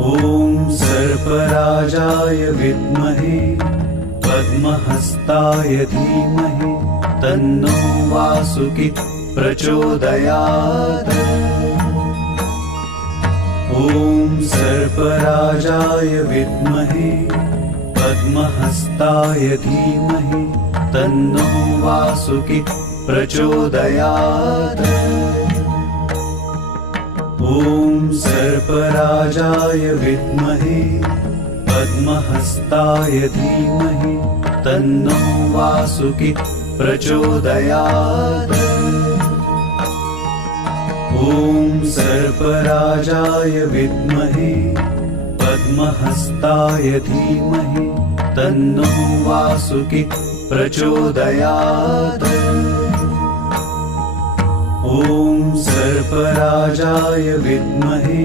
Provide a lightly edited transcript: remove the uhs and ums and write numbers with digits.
ॐ सर्पराजाय विद्महे पद्महस्ताय धीमहि तन्नो वासुकी प्रचोदयात्। ॐ सर्पराजाय विद्महे पद्महस्ताय धीमहि तन्नो वासुकी प्रचोदयात्। ॐ सर्पराजाय विद्महे पद्महस्ताय धीमहि तन्नो वासुकी प्रचोदयात्। ॐ सर्पराजाय विद्महे पद्महस्ताय धीमहि तन्नो वासुकी प्रचोदयात्। ॐ सर्पराजाय विद्महे